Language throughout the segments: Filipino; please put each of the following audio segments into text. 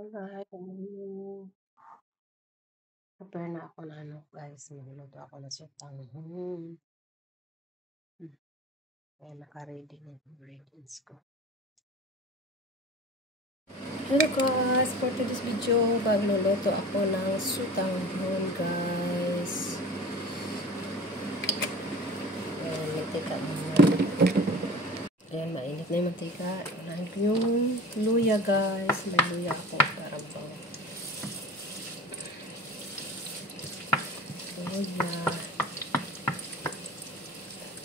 Alright, prepare na ako na guys, magluluto ako ng sutang. Kaya naka-ready na yung ingredients ko. Hello guys, for today's video, magluluto ako ng sutang guys. Ayan, mantika muna. Ayan, mainit na yung mantika. Ayan yung luya guys. May luya ako para bang luya.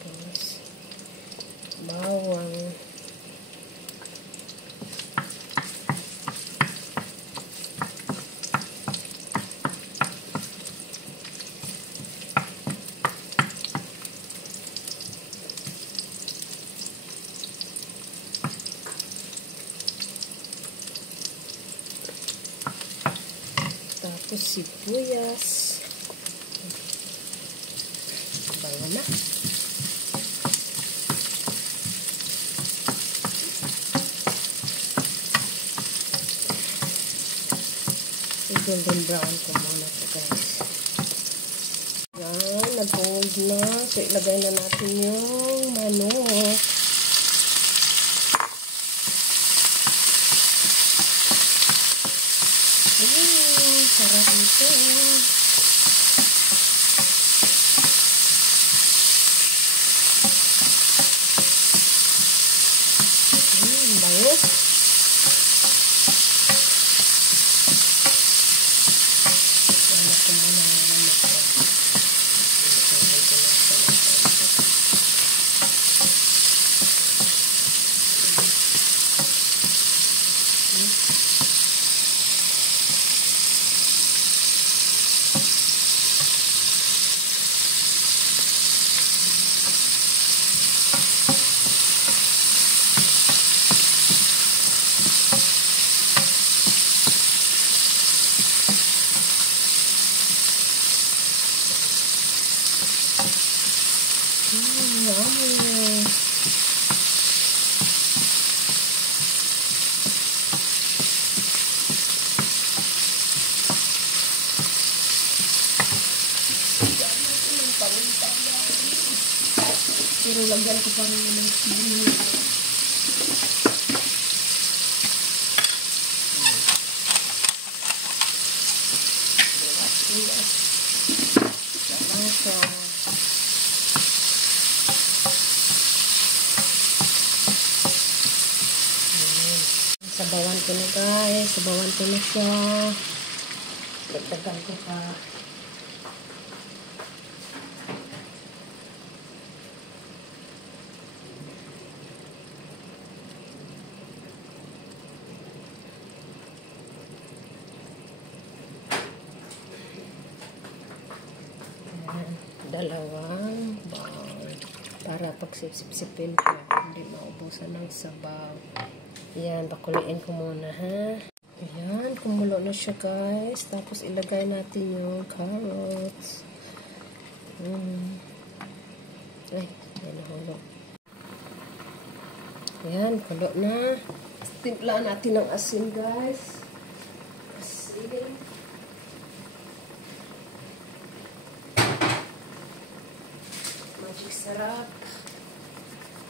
Tapos bawang. Tapos sibuyas. Bango na. Golden brown ko muna ito guys. Yan, nag-gold na. So, ilagay na natin yung manok. Sarap nito. Bango. Pero lagyan ko pa rin ng sibuyas. Sabawan ko na guys. Sabawan ko na siya. Dagdagan ko pa. Dalawang bowl para pag sip-sipin ko hindi maubusan ng sabaw. Ayan, pakuliin ko muna ha. Ayan, kumulo na siya guys. Tapos ilagay natin yung carrots. Ay, nahulog. Ayan, kulo na. Timplaan natin ng asin guys. Asin. Magic sarap.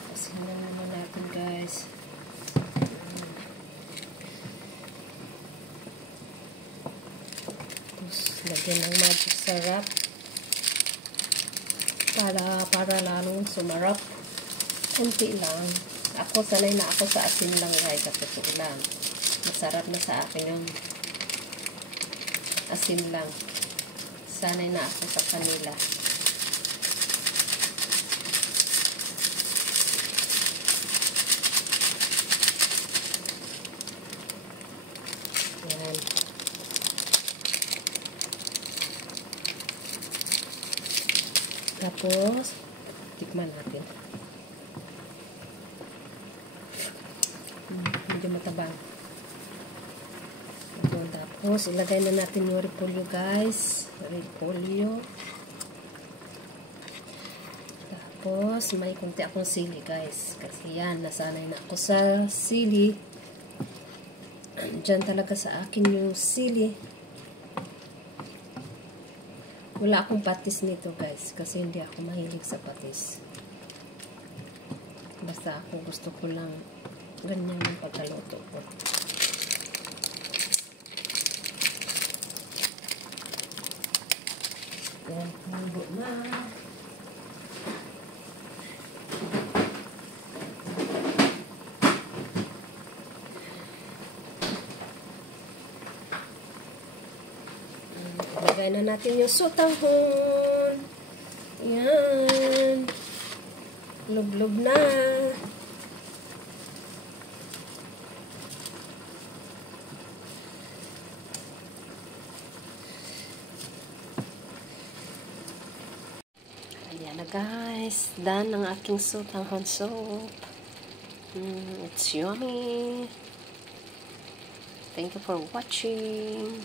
Asin na naman natin guys. Tapos lagyan ng magic sarap. Para lalong sumarap. Kunti lang. Ako sanay na ako sa asin lang guys. At ito lang. Masarap na sa akin yung asin lang. Sanay na ako sa kanila. Yan. Tapos, tikman natin. Medyo matabang. Tapos, ilagay na natin yung repolyo guys. Repolyo. Tapos, may kunti akong sili guys. Kasi yan, nasanay na ako sa sili. Nandyan talaga sa akin yung sili. Wala akong patis nito guys, kasi hindi ako mahilig sa patis. Basta ako gusto ko lang ganyan yung pagkaluto ko. Yan, kumulo na. Ilagay na natin yung sotanghon. Yan. Lub-lub na. Ayan na guys. Done ang aking sotanghon soup. It's yummy. Thank you for watching.